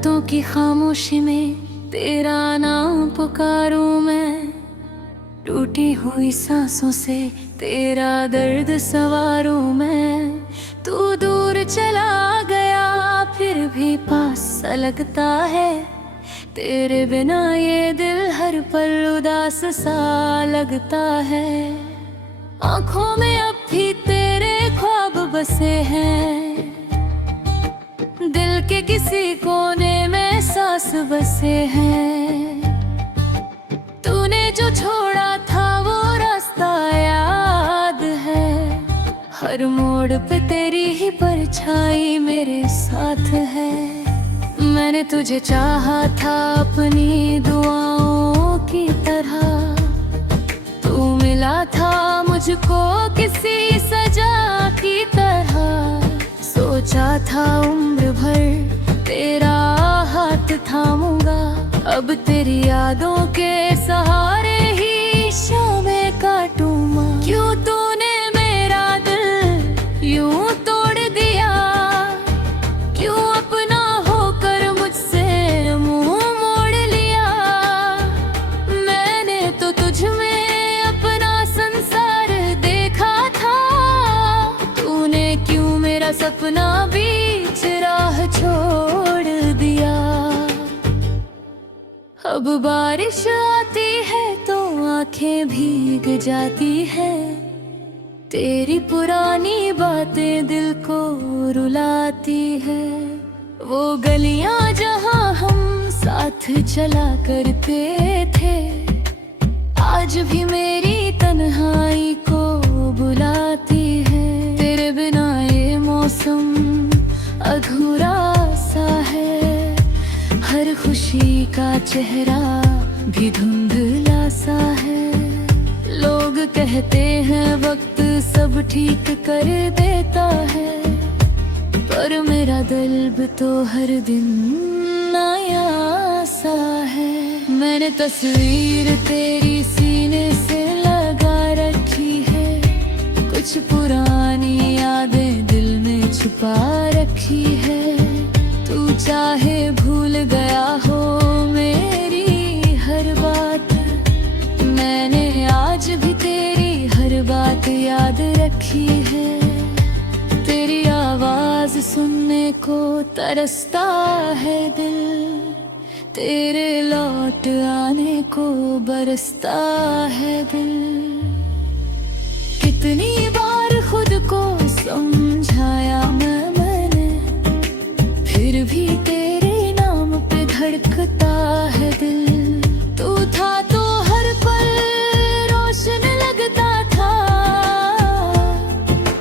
रातों की खामोशी में तेरा नाम पुकारूं मैं, टूटी हुई सांसों से तेरा दर्द सवारूं मैं। तू दूर चला गया फिर भी पास सा लगता है, तेरे बिना ये दिल हर पल उदास सा लगता है। आँखों में अब भी तेरे ख्वाब बसे हैं, दिल के किसी कोने में सांस बसे हैं। तूने जो छोड़ा था वो रास्ता याद है, हर मोड़ पे तेरी ही परछाई मेरे साथ है। मैंने तुझे चाहा था अपनी दुआओं की तरह, तू मिला था मुझको किसी सजा की तरह। सोचा था उम्र भर तेरा हाथ थामूंगा, अब तेरी यादों के सहारे ही शामें काटूंगा। क्यों तूने मेरा दिल यूं तोड़ दिया, क्यों अपना होकर मुझसे मुंह मोड़ लिया। मैंने तो तुझ में अपना संसार देखा था, तूने क्यों मेरा सपना बीच राह छोड़ दिया। अब बारिश आती है तो आंखें भीग जाती है, तेरी पुरानी बातें दिल को रुलाती है। वो गलियां जहां हम साथ चला करते थे, आज भी मेरी तन्हाई को बुलाती है। तेरे बिना ये मौसम अधूरा सा है, हर खुशी का चेहरा भी धुंधला सा है। लोग कहते हैं वक्त सब ठीक कर देता है, पर मेरा दिल तो हर दिन नया सा है। मैंने तस्वीर तेरी सीने से लगा रखी है, कुछ पुरानी यादें दिल में छुपा रखी है। तू चाहे भूल गया हो मेरी हर बात, मैंने आज भी तेरी हर बात याद रखी है। तेरी आवाज सुनने को तरसता है दिल, तेरे लौट आने को बरसता है दिल। कितनी बार खुद को समझाया मैंने, फिर भी तेरे नाम पे धड़कता है दिल। तू था तो हर पल रोशन लगता था,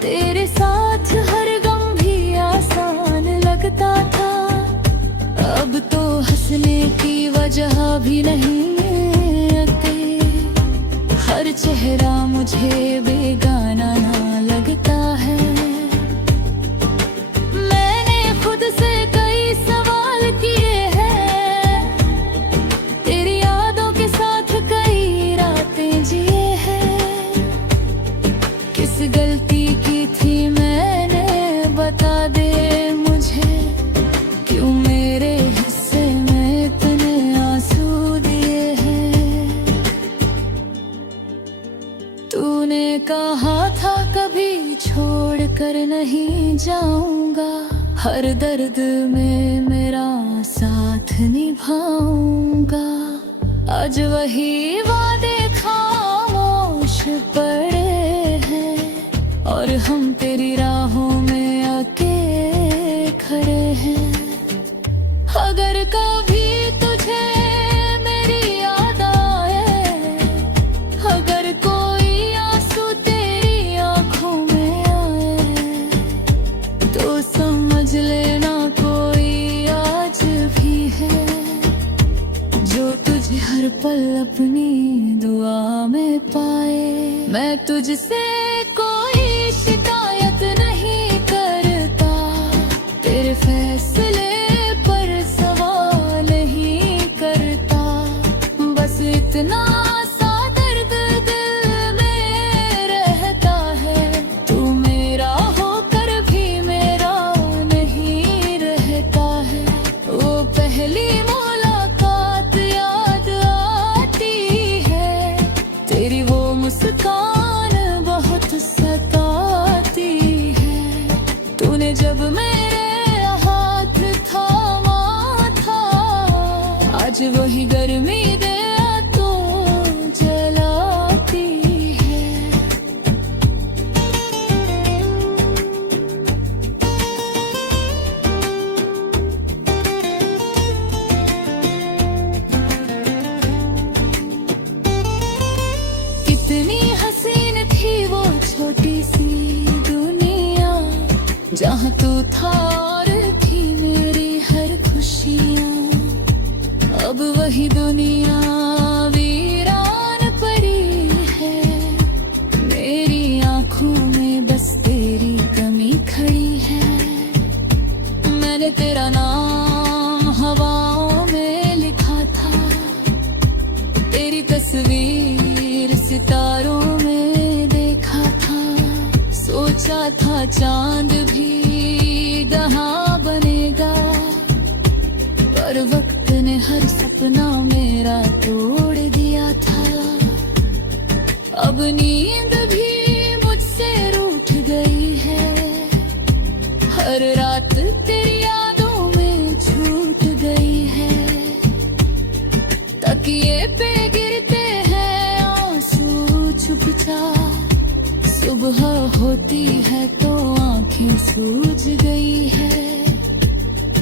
तेरे साथ हर गम भी आसान लगता था। अब तो हंसने की वजह भी नहीं आती, हर चेहरा मुझे बेगाना ना लगता है। मैंने खुद से कई सवाल किए हैं, तेरी यादों के साथ कई रातें जिए हैं। किस गलती की थी मैंने बता दे मुझे, क्यों मेरे हिस्से में इतने आंसू दिए हैं। तूने कहा था कभी छोड़ कर नहीं जाऊंगा, हर दर्द में मेरा साथ निभाऊंगा। आज वही वादे खामोश पड़े हैं, और हम तेरी राहों में अकेले खड़े हैं। अगर कभी तुझे मेरी याद आए, अगर कोई आंसू तेरी आंखों में आए, तो समझ लेना कोई आज भी है, जो तुझे हर पल अपनी दुआ में पाए। मैं तुझसे कोई शिकायत नहीं करता, तेरे फैसले पर सवाल ही करता। बस इतना सा दर्द दिल में रहता है, तू मेरा होकर भी मेरा नहीं रहता है। वो पहले आज वही गर्मी दे तो जलाती है। कितनी हसीन थी वो छोटी सी दुनिया, जहाँ तू था और थी मेरी हर खुशियाँ। अब वही दुनिया वीरान पड़ी है, मेरी आँखों में बस तेरी कमी खड़ी है। मैंने तेरा नाम हवाओं में लिखा था, तेरी तस्वीर सितारों में देखा था। सोचा था चांद भी यहाँ बनेगा, पर वक्त ने हर सपना मेरा तोड़ दिया था। अब नींद भी मुझसे रूठ गई है, हर रात तेरी यादों में छूट गई है। तकिए पे गिरते हैं आंसू चुपचाप, सुबह होती है तो आंखें सूज गई है।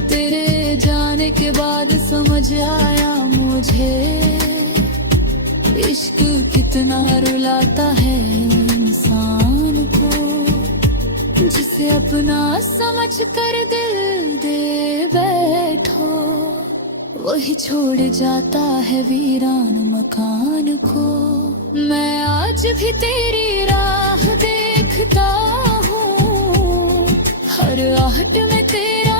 तेरे जाने के बाद समझ आया मुझे, इश्क कितना रुलाता है इंसान को। जिसे अपना समझ कर दिल दे बैठो, वही छोड़ जाता है वीरान मकान को। मैं आज भी तेरी राह देखता हूँ, हर आहट में तेरा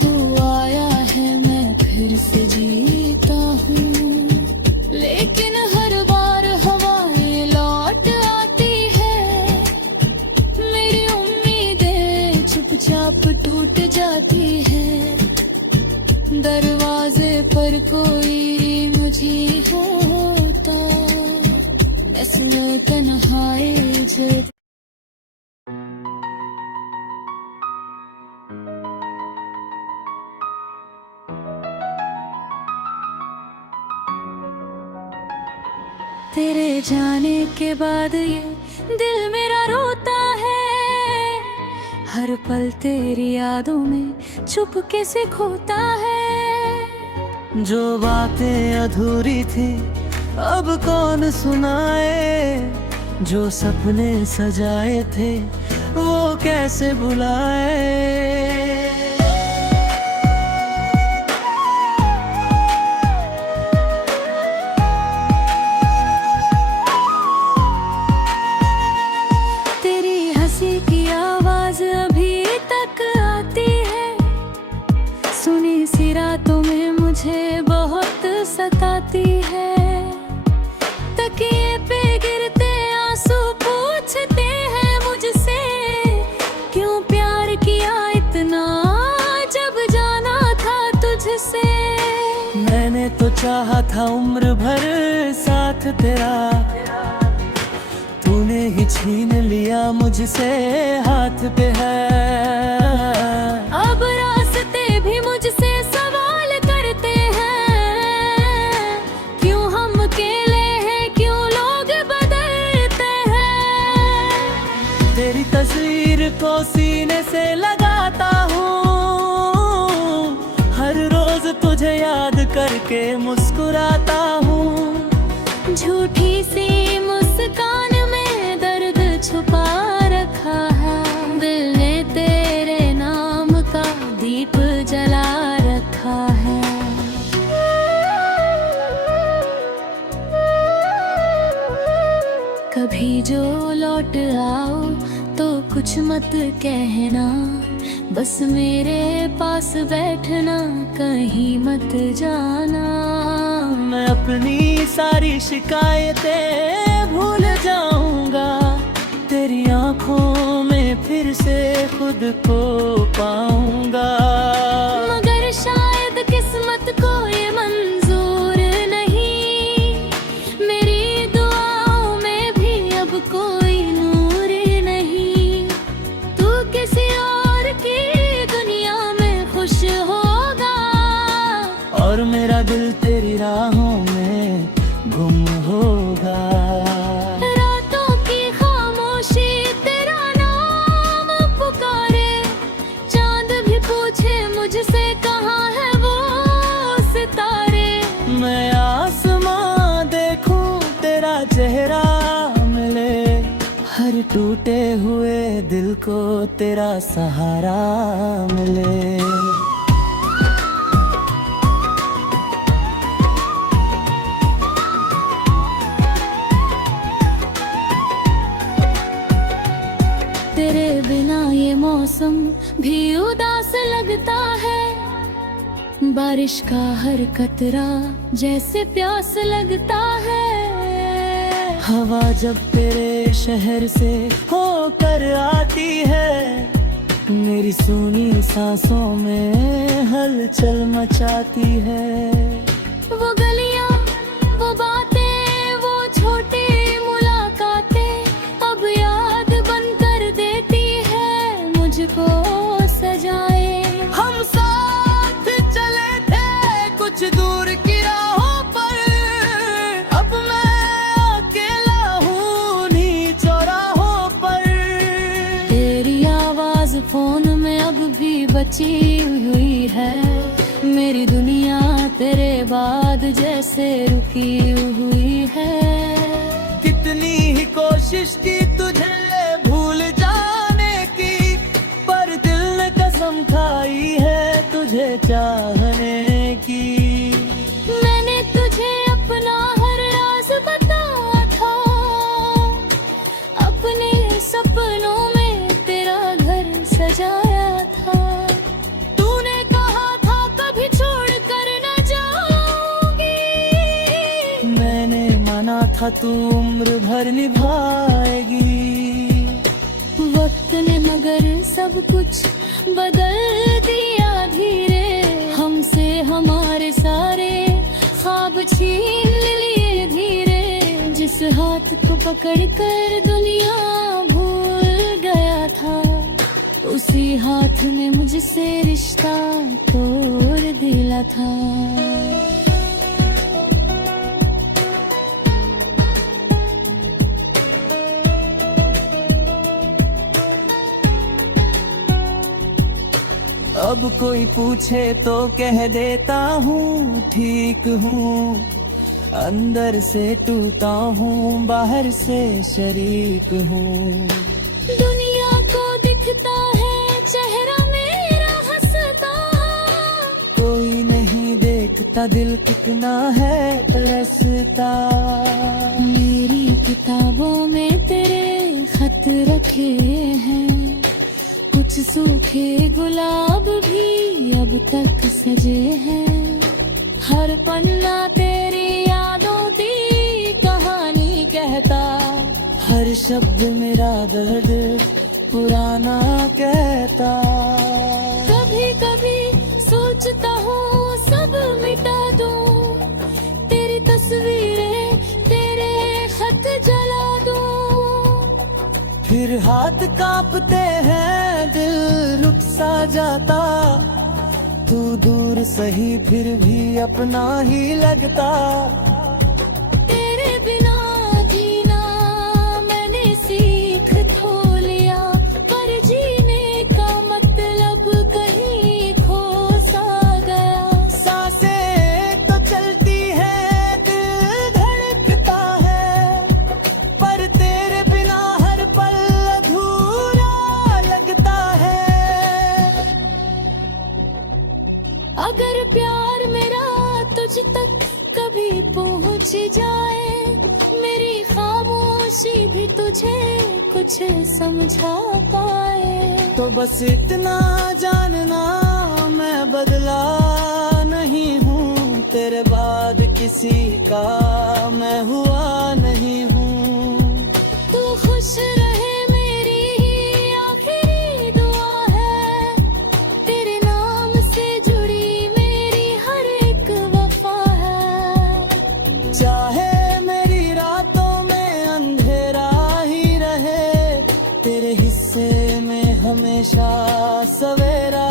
तू आया है मैं फिर से जीता हूँ। लेकिन हर बार हवाएं लौट आती है, मेरी उम्मीदें चुपचाप टूट जाती है। दरवाजे पर कोई मुझे होता, मैं सुने तन्हाई जब तेरे जाने के बाद ये दिल मेरा रोता है, हर पल तेरी यादों में चुपके से खोता है। जो बातें अधूरी थी अब कौन सुनाए, जो सपने सजाए थे वो कैसे बुलाए। रातों में मुझे बहुत सताती है, तकिए पे गिरते आंसू पूछते हैं मुझसे, क्यों प्यार किया इतना जब जाना था तुझसे। मैंने तो चाहा था उम्र भर साथ तेरा, तूने ही छीन लिया मुझसे हाथ पे है। अब रास्ते भी मुझसे सवाल करते हैं, क्यों हम अकेले हैं, क्यों लोग बदलते हैं। तेरी तस्वीर को सीने से लगाता हूँ, हर रोज तुझे याद करके मुस्कुराता हूँ। झूठी सी मुस्कान में दर्द छुपा रखा है, दिल ने तेरे नाम का दीप जला रखा है। कभी जो लौट आओ तो कुछ मत कहना, बस मेरे पास बैठना, कहीं मत जाना। मैं अपनी सारी शिकायतें भूल जाऊंगा, तेरी आंखों में फिर से खुद को पाऊंगा। मगर शायद किस्मत को ये मंजूर नहीं, मेरी दुआओं में भी अब कोई मेरा दिल तेरी राहों में गुम होगा। रातों की खामोशी तेरा नाम पुकारे, चांद भी पूछे मुझसे कहाँ है वो सितारे। मैं आसमां देखूं तेरा चेहरा मिले, हर टूटे हुए दिल को तेरा सहारा मिले। तेरे बिना ये मौसम भी उदास लगता है, बारिश का हर कतरा जैसे प्यास लगता है। हवा जब तेरे शहर से होकर आती है, मेरी सूनी सांसों में हलचल मचाती है। वो गलियां, वो बातें, वो छोटी मुलाकातें अब याद बन कर देती है मुझको सजाए। हम साथ चले थे कुछ दूर की राहों पर, अब मैं अकेला हूँ उन्हीं चौराहों पर। तेरी आवाज फोन में अब भी बची हुई है, मेरी दुनिया तेरे बाद जैसे रुकी हुई है। कितनी ही कोशिश की तुझे भूल जाने की, पर दिल ने कसम खाई है तुझे चाहने की। मैंने तुझे अपना हर राज बताया था, अपने सपनों में तेरा घर सजाया था। तूने कहा था कभी छोड़ कर न जाऊंगी, मैंने माना था तू उम्र भर निभाएगी। वक्त ने मगर सब कुछ बदल दिया धीरे, हमसे हमारे सारे ख्वाब छीन लिए धीरे। जिस हाथ को पकड़ कर दुनिया भूल गया था, उसी हाथ ने मुझसे रिश्ता तोड़ दिया था। अब कोई पूछे तो कह देता हूँ ठीक हूँ, अंदर से टूटा हूँ बाहर से शरीक हूँ। दुनिया को दिखता है चेहरा मेरा हंसता, कोई नहीं देखता दिल कितना है तरसता। मेरी किताबों में तेरे खत रखे हैं, कुछ सूखे गुलाब भी अब तक सजे हैं। हर पन्ना तेरी यादों की कहानी कहता, हर शब्द मेरा दर्द पुराना कहता। कभी कभी सोचता हूँ सब मिटा दूँ, तेरी तस्वीरें तेरे खत जला दूँ। फिर हाथ कांपते हैं दिल रुक सा जाता, तू दूर सही फिर भी अपना ही लगता। तेरे बिना जीना मैंने सीख तो लिया, पर जीने का मतलब कहीं खो सा गया। सांसें तो चलती है दिल धड़कता है, पर तेरे बिना हर पल अधूरा लगता है। अगर प्यार मेरा तुझ तक कभी पहुंच जाए, मेरी खामोशी भी तुझे कुछ समझा पाए। तो बस इतना जानना मैं बदला नहीं हूँ, तेरे बाद किसी का मैं हुआ नहीं हूँ। तू खुश रहे मेरी ही आखिरी दुआ है, तेरे नाम से जुड़ी मेरी हर एक वफा है। चाहे मेरी रातों में अंधेरा ही रहे, तेरे हिस्से में हमेशा सवेरा